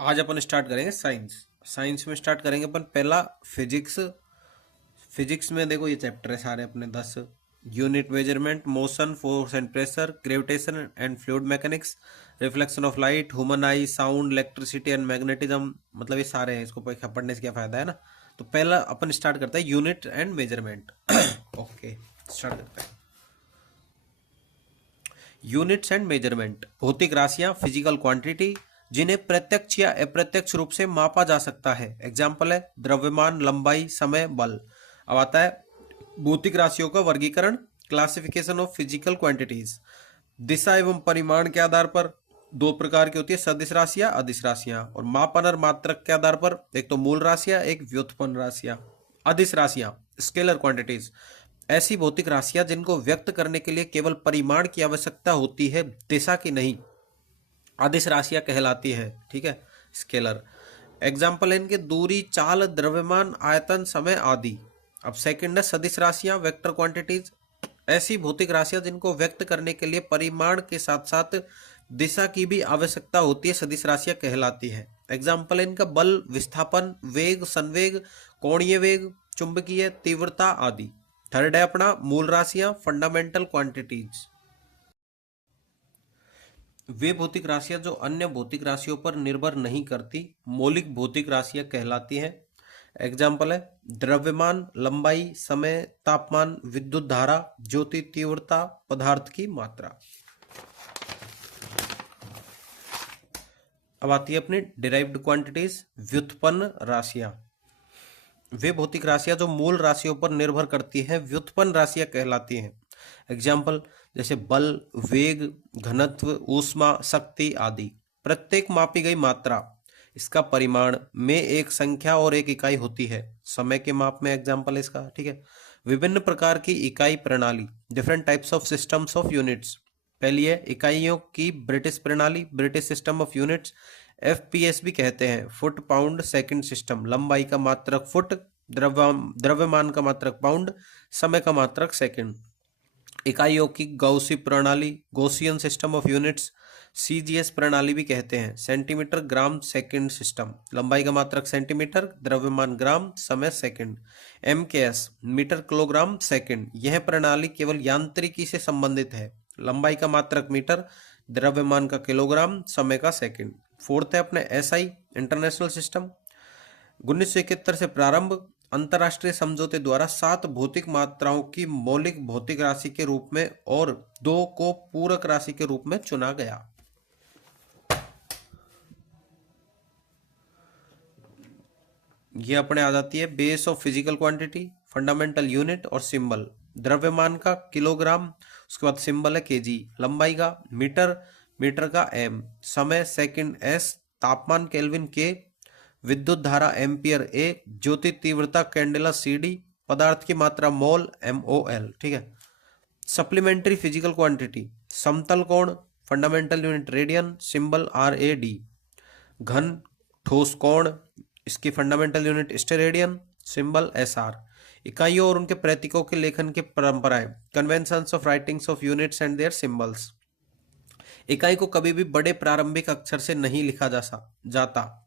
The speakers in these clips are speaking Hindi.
आज अपन स्टार्ट करेंगे साइंस। साइंस में स्टार्ट करेंगे अपन पहला फिजिक्स। फिजिक्स में देखो ये चैप्टर है सारे अपने 10। Unit measurement, motion, force and pressure, gravitation and fluid mechanics, reflection of light, human I, sound, electricity and magnetism. मतलब ये सारे हैं, इसको पढ़ने से क्या फायदा है ना। तो पहला अपन स्टार्ट करते हैं unit and measurement. Okay, start करते हैं। यूनिट्स एंड मेजरमेंट भौतिक राशियां, फिजिकल क्वांटिटी जिन्हें प्रत्यक्ष या अप्रत्यक्ष रूप से मापा जा सकता है। एग्जाम्पल है द्रव्यमान, लंबाई, समय, बल। अब आता है भौतिक राशियों का वर्गीकरण, क्लासिफिकेशन ऑफ फिजिकल क्वांटिटीज। दिशा एवं परिमाण के आधार पर दो प्रकार की होती है, सदिश राशियां, अदिश राशियां। और मापन और मात्रक के आधार पर एक तो मूल राशियां, एक व्युत्पन्न राशियां। अदिश राशियां स्केलर क्वांटिटीज ऐसी भौतिक राशियां जिनको व्यक्त करने के लिए केवल परिमाण की आवश्यकता होती है, दिशा की नहीं, अदिश राशियां कहलाती है। ठीक है, स्केलर। एग्जाम्पल है इनके दूरी, चाल, द्रव्यमान, आयतन, समय आदि। अब सेकंड है सदिश राशियां, वेक्टर क्वांटिटीज ऐसी भौतिक राशियां जिनको व्यक्त करने के लिए परिमाण के साथ साथ दिशा की भी आवश्यकता होती है, सदिश राशियां कहलाती है। एग्जाम्पल है इनका बल, विस्थापन, वेग, संवेग, कोणीय वेग, चुंबकीय तीव्रता आदि। थर्ड है अपना मूल राशियां, फंडामेंटल क्वांटिटीज वे भौतिक राशियां जो अन्य भौतिक राशियों पर निर्भर नहीं करती, मौलिक भौतिक राशियां कहलाती हैं। एग्जाम्पल है द्रव्यमान, लंबाई, समय, तापमान, विद्युत धारा, ज्योति तीव्रता, पदार्थ की मात्रा। अब आती है अपनी डिराइव्ड क्वांटिटीज, व्युत्पन्न राशियां। वे भौतिक राशियां जो मूल राशियों पर निर्भर करती हैं, व्युत्पन्न राशियां कहलाती हैं। एग्जाम्पल जैसे बल, वेग, घनत्व, ऊष्मा, शक्ति आदि। प्रत्येक मापी गई मात्रा, इसका परिमाण में एक संख्या और एक इकाई होती है, समय के माप में। एग्जाम्पल इसका, ठीक है। विभिन्न प्रकार की इकाई प्रणाली, different types of systems of units. पहली है इकाइयों की ब्रिटिश प्रणाली, British system of units, FPS भी कहते हैं, फुट पाउंड सेकंड सिस्टम। लंबाई का मात्रक फुट, द्रव्यमान का मात्रक पाउंड, समय का मात्रक सेकंड। इकाइयों की गौसी प्रणाली, Gaussian system of units, CGS प्रणाली भी कहते हैं, सेंटीमीटर ग्राम सेकंड सिस्टम। लंबाई का मात्रक सेंटीमीटर, द्रव्यमान ग्राम, समय second. MKS metre kilogram second. यह प्रणाली केवल यांत्रिकी से संबंधित है। लंबाई का मात्रक मीटर, द्रव्यमान का किलोग्राम, समय का सेकंड। फोर्थ है अपने एसआई इंटरनेशनल सिस्टम। 1971 से प्रारंभ, अंतरराष्ट्रीय समझौते द्वारा 7 भौतिक मात्राओं की मौलिक भौतिक राशि के रूप में और 2 को पूरक राशि के रूप में चुना गया। ये अपने आ जाती है base of physical quantity, fundamental unit और सिंबल। द्रव्यमान का किलोग्राम, उसके बाद सिंबल है केजी। लंबाई का मीटर, मीटर का एम। समय सेकंड एस। तापमान केल्विन के। विद्युत धारा एम्पियर ए। ज्योति तीव्रता कैंडेला सीडी। पदार्थ की मात्रा मोल एमओएल। ठीक है। सप्लीमेंट्री फिजिकल क्वांटिटी, समतल कोण, fundamental unit radian, symbol R A D. घन ठोस कोण, इसकी fundamental unit steradian, symbol S R. इकाइयों और उनके प्रतीकों के लेखन की परंपराएं, conventions of writings of units and their symbols. इकाई को कभी भी बड़े प्रारंभिक अक्षर से नहीं लिखा जाता,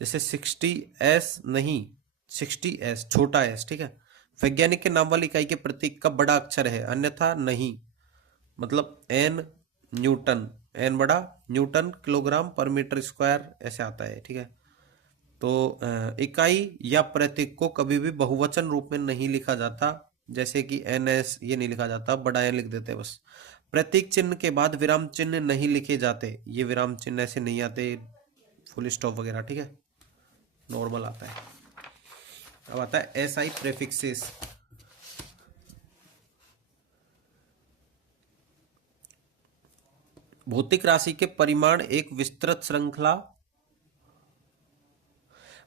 जैसे 60s नहीं, 60s छोटा एस। ठीक है। वैज्ञानिक के नाम वाली इकाई के प्रतीक का बड़ा अक्षर है, अन्यथा नहीं। मतलब एन न्यूटन, एन बड़ा, न्यूटन किलोग्राम पर मीटर स्क्वायर ऐसे आता है। ठीक है। तो इकाई या प्रतीक को कभी भी बहुवचन रूप में नहीं लिखा जाता, जैसे कि एन एस, ये नहीं लिखा जाता, बड़ा एन लिख देते हैं बस। प्रतीक चिन्ह के बाद विराम चिन्ह नहीं लिखे जाते, ये विराम चिन्ह ऐसे नहीं आते, फुल स्टॉप वगैरह। ठीक है, नॉर्मल आता है। अब आता है एस आई प्रेफिक्सेस। भौतिक राशि के परिमाण एक विस्तृत श्रृंखला,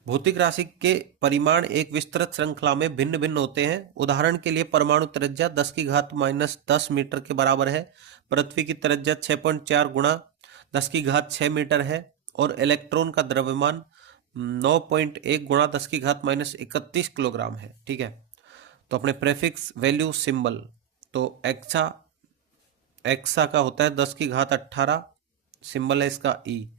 भौतिक राशि के परिमाण एक विस्तृत श्रृंखला में भिन्न भिन्न होते हैं। उदाहरण के लिए परमाणु त्रिज्या 10 की घात -10 मीटर के बराबर है। पृथ्वी की त्रिज्या 6.4 गुणा 10 की घात 6 मीटर है। और इलेक्ट्रॉन का द्रव्यमान 9.1 गुणा 10 की घात -31 किलोग्राम है। ठीक है। तो अपने प्रेफिक्स, वैल्यू, सिंबल, तो एक्सा का होता है 10 की घात 18, सिंबल है इसका ई।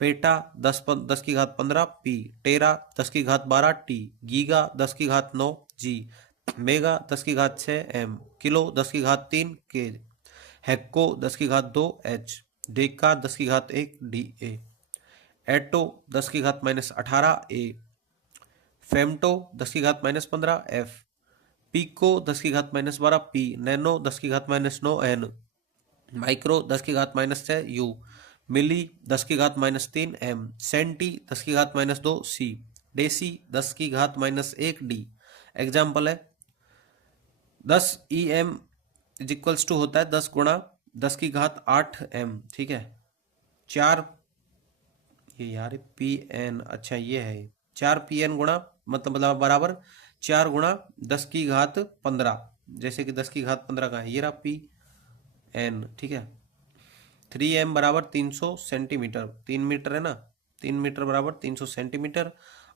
पेटा 10 की घात 15 पी, टेरा 10 की घात 12 टी, गीगा 10 की घात 9 जी, मेगा 10 की घात 6 एम, किलो 10 की घात 3 के, हेक्को 10 की घात 2 एच, डेका 10 की घात 1 डी ए, एटो 10 की घात-18 ए, फेमटो 10 की घात-15 एफ, पीको 10 की घात-12 पी, नैनो 10 की घात-9 एन, माइक्रो 10 की घात-6 यू, मिली 10 की घात-3 एम, सेंटी 10 की घात-2 सी, डेसी 10 की घात-1 डी। एग्जाम्पल है 10 E M is equals to होता है 10 गुणा 10 की घात 8 एम, ठीक है। 4 ये यार पी एन, अच्छा ये है 4 पी एन गुणा मतलब बराबर 4 गुणा 10 की घात 15, जैसे कि 10 की घात 15 का है ये रहा पी एन, ठीक है। 3 m बराबर 300 सेंटीमीटर, 3 मीटर है ना, 3 मीटर बराबर 300 सेंटीमीटर,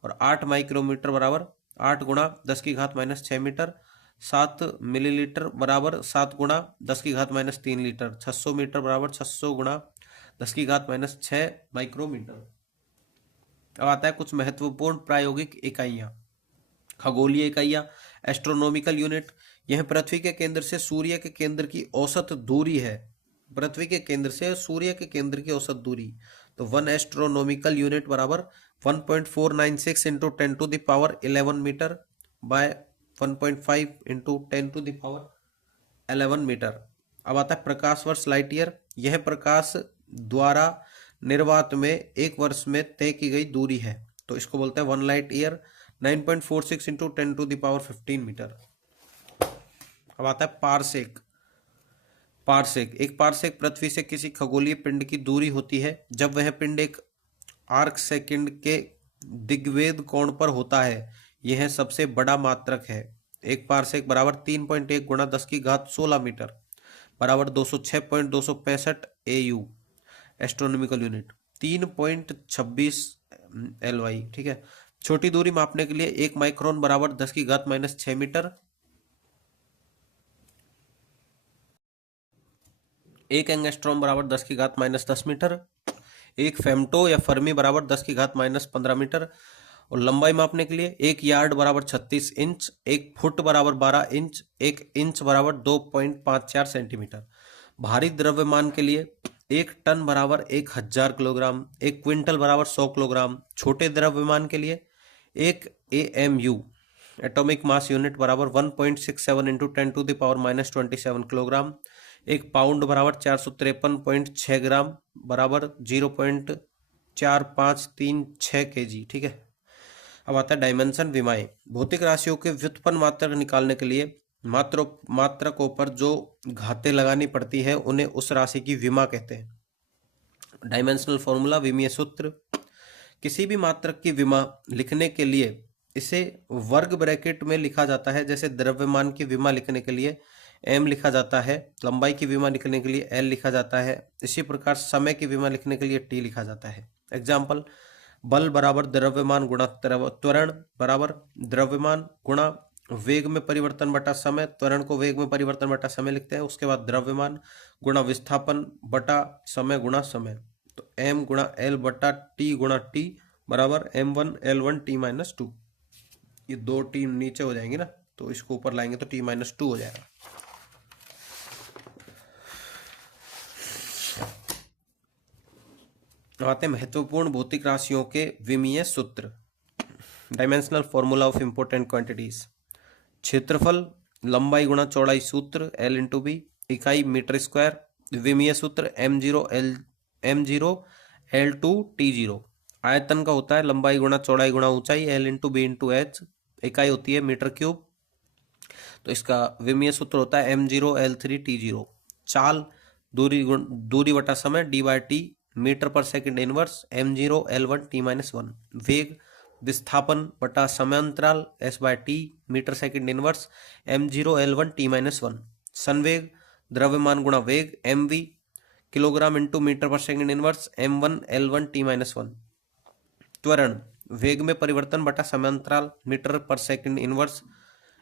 और 8 माइक्रोमीटर बराबर 8 गुणा 10 की घात-6 मीटर, 7 मिलीलीटर बराबर 7 गुणा 10 की घात-3 लीटर, 600 मीटर बराबर 600 गुणा 10 की घात-6 माइक्रोमीटर। अब आता है कुछ महत्वपूर्ण प्रायोगिक इकाइयां। खगोलीय इकाइयां, एस्ट्रोनॉमिकल यूनिट, यह पृथ्वी के केंद्र से सूर्य के केंद्र की औसत दूरी है। पृथ्वी के केंद्र से सूर्य के केंद्र की औसत दूरी, तो 1 एस्ट्रोनॉमिकल यूनिट बराबर 1.496 into 10⁻11 metre by 1.5 into 10⁻11 metre. अब आता है प्रकाश वर्ष लाइट ईयर, यह प्रकाश द्वारा निर्वात में एक वर्ष में तय की गई दूरी है, तो इसको बोलते हैं 1 लाइट ईयर, 9.46 इंटू 10⁻15 मीटर। अब आता है पारसेक। पारसेक, एक पारसेक पृथ्वी से किसी खगोलीय पिंड की दूरी होती है जब वह पिंड एक आर्क सेकंड के दिग्वेद कोण पर होता है। यह सबसे बड़ा मात्रक है। एक पारसेक बराबर 3.1 गुणा 10 की घात 16 मीटर बराबर 206.265 AU एस्ट्रोनॉमिकल यूनिट, 3.26 LY, ठीक है। छोटी दूरी मापने के लिए 1 माइक्रोन बराबर 10 की घात-6 मीटर, 1 एंगस्ट्रॉम बराबर 10 की घात-10 मीटर, 1 फेमटो या फर्मी बराबर 10 की घात-15 मीटर, और लंबाई मापने के लिए 1 यार्ड बराबर 36 इंच, 1 फुट बराबर 12 इंच, 1 इंच बराबर 2.54 सेंटीमीटर। भारी द्रव्यमान के लिए 1 टन बराबर 1000 किलोग्राम, 1 क्विंटल बराबर 100 किलोग्राम। छोटे द्रव्यमान के लिए 1 AMU एटॉमिक मास यूनिट बराबर 1.67 इंटू 10⁻⁻27 किलोग्राम, 1 पाउंड बराबर 453.6 ग्राम बराबर 0.4536 kg, ठीक है। अब आता है डायमेंशन विमाएं। भौतिक राशियों के व्युत्पन्न मात्रक निकालने के लिए मात्रकों पर जो घातें लगानी पड़ती है उन्हें उस राशि की विमा कहते हैं। डायमेंशनल फॉर्मूला, विमीय सूत्र। किसी भी मात्रक की विमा लिखने के लिए इसे वर्ग ब्रैकेट में लिखा जाता है। जैसे द्रव्यमान की विमा लिखने के लिए m लिखा जाता है, लंबाई की विमा लिखने के लिए l लिखा जाता है, इसी प्रकार समय की विमा लिखने के लिए t लिखा जाता है। एग्जाम्पल, बल बराबर द्रव्यमान गुणा त्वरण बराबर द्रव्यमान गुणा वेग में परिवर्तन बटा समय, त्वरण को वेग में परिवर्तन बटा समय लिखते हैं। उसके बाद द्रव्यमान गुणा विस्थापन बटा समय गुणा समय, तो m गुणा l बटा t गुणा t बराबर m1 l1 t-2। ये 2 t नीचे हो जाएंगे ना, तो इसको ऊपर लाएंगे तो t-2 हो जाएगा। आते हैं महत्वपूर्ण भौतिक राशियों के विमीय सूत्र। Dimensional formula of important quantities. क्षेत्रफल लंबाई गुणा चौड़ाई सूत्र L इंटू बी, इकाई मीटर स्क्वायर, विमीय सूत्र m0 L2 T0। आयतन का होता है लंबाई गुणा चौड़ाई गुणा ऊंचाई L into B into H, इकाई होती है मीटर क्यूब, तो इसका विमीय सूत्र होता है m0 L3 T0। चाल दूरी बटा समय d/t metre per second inverse m0 L1 t-1। वेग विस्थापन बटा समयांतराल s/t metre second inverse m0 L1 t-1। संवेग द्रव्यमान गुणा वेग mv kilogram into metre per second inverse m1 L1 t-1। त्वरण वेग में परिवर्तन बटा समयांतराल metre per second inverse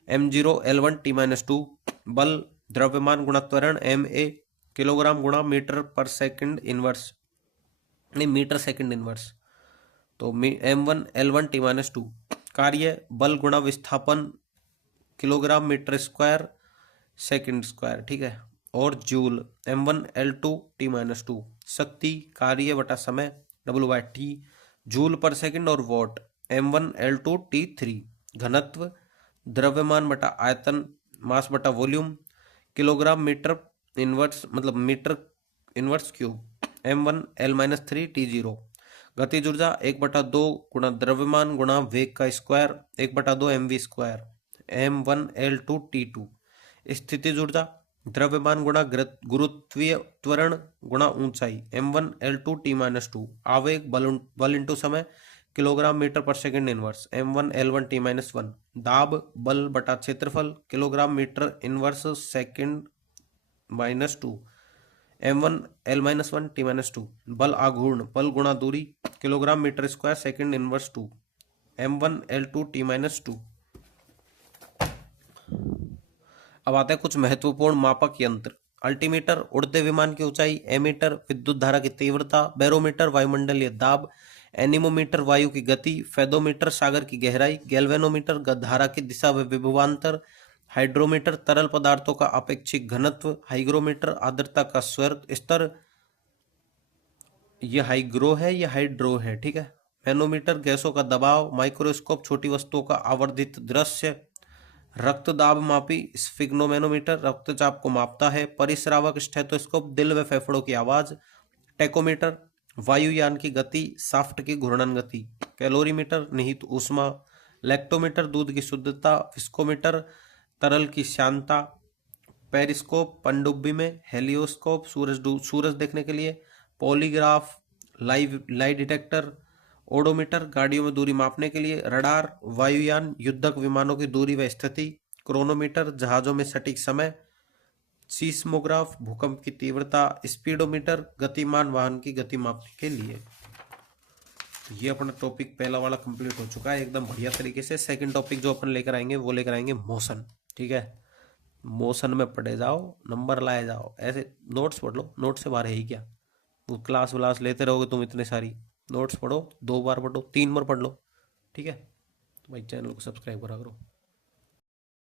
m0 L1 t-2। बल द्रव्यमान गुणा त्वरण ma किलोग्राम गुणा मीटर पर सेकंड इनवर्स नहीं, मीटर सेकंड इनवर्स। तो M1 L1 T-2 कार्य बल गुणा विस्थापन kilogram metre square second square, ठीक है। और जूल M1 L2 T-2 शक्ति कार्य बटा समय W/T जूल पर सेकंड। और वॉट M1 L2 T3 घनत्व द्रव्यमान बटा आयतन मास बटा वॉल्यूम किलोग्राम मीटर इनवर्स मतलब metre inverse cube. M1L-3 T0 गतिज ऊर्जा 1/2 गुणा द्रव्यमान गुणा वेग का स्क्वायर 1/2 mv²। M1L2 T2 स्थितिज ऊर्जा द्रव्यमान गुणा गुरुत्वीय त्वरण गुणा ऊंचाई M1L2 T-2 आवेग बल इंटू समय kilogram metre per second inverse M1L1 T-1 दाब बल बटा क्षेत्रफल kilogram metre inverse second -2 M1L-1 T-2 बल आघूर्ण बल गुणा दूरी kilogram metre square second inverse 2 M1L2 T-2। अब आते हैं कुछ महत्वपूर्ण मापक यंत्र। अल्टीमीटर उड़ते विमान की ऊंचाई, एमीटर विद्युत धारा की तीव्रता, बैरोमीटर वायुमंडलीय दाब, एनीमोमीटर वायु की गति, फेदोमीटर सागर की गहराई, गैल्वेनोमीटर धारा की दिशा व विभवांतर, हाइड्रोमीटर तरल पदार्थों का अपेक्षिक घनत्व, हाइग्रोमीटर आर्द्रता का स्तर, यह हाइग्रो है, यह हाइड्रो है, ठीक है। मैनोमीटर गैसों का दबाव, माइक्रोस्कोप छोटी वस्तुओं का आवर्धित दृश्य, रक्त दाब मापी स्फिग्नोमेनोमीटर रक्तचाप को मापता है, परिश्रावक स्टेथोस्कोप दिल व फेफड़ों की आवाज, टेकोमीटर वायुयान की गति शाफ्ट की घूर्णन गति, कैलोरीमीटर निहित ऊष्मा, लैक्टोमीटर दूध की शुद्धता, विस्कोमीटर तरल की श्यानता, पेरिस्कोप पनडुब्बी में, हेलियोस्कोप सूरज देखने के लिए, पॉलीग्राफ लाई डिटेक्टर, ओडोमीटर गाड़ियों में दूरी मापने के लिए, रडार वायुयान युद्धक विमानों की दूरी व स्थिति, क्रोनोमीटर जहाजों में सटीक समय, सीस्मोग्राफ भूकंप की तीव्रता, स्पीडोमीटर गतिमान वाहन की गति मापने के लिए। ये अपना टॉपिक पहला वाला कंप्लीट हो चुका है एकदम बढ़िया तरीके से। सेकंड टॉपिक जो अपन लेकर आएंगे वो लेकर आएंगे मोशन, ठीक है। मोशन में पढ़े जाओ, नंबर लाए जाओ, ऐसे नोट्स पढ़ लो, नोट्स से बाहर है ही क्या, वो क्लास व्लास लेते रहोगे तुम इतने सारी। नोट्स पढ़ो, 2 बार पढ़ो, 3 बार पढ़ लो, ठीक है। तो भाई चैनल को सब्सक्राइब करा करो।